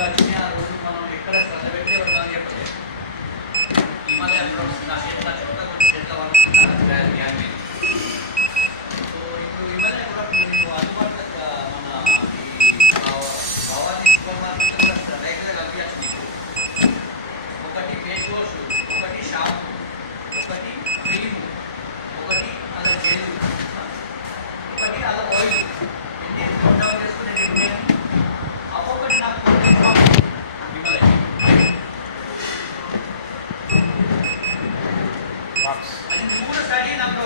రోజులు వచ్చినాయి ఆ రోజు మనం ఎక్కడ శ్రద్ధ పెట్టి పడతామని చెప్పలేదు. హిమాలయ ప్రొడక్ట్స్ నా చేతిలో చోట కొన్ని చేతిలో వాళ్ళు సో ఇప్పుడు హిమాలయ ప్రొడక్ట్ మీకు అందుబాటులో మన ఈ భవానీ సూపర్ మార్కెట్ రైతుగా కలిపించచ్చు మీకు. ఒకటి ఫేస్ వాష్, ఒకటి షాంపూ, ఒకటి క్రీము, ఒకటి అలా జెల్, ఒకటి అలా ఆయిల్. ఎన్ని డౌన్ చేసుకుని నేను ఒక్కొక్కటి నాకు హిమాలయ అది కూడా స్టడీ నాకు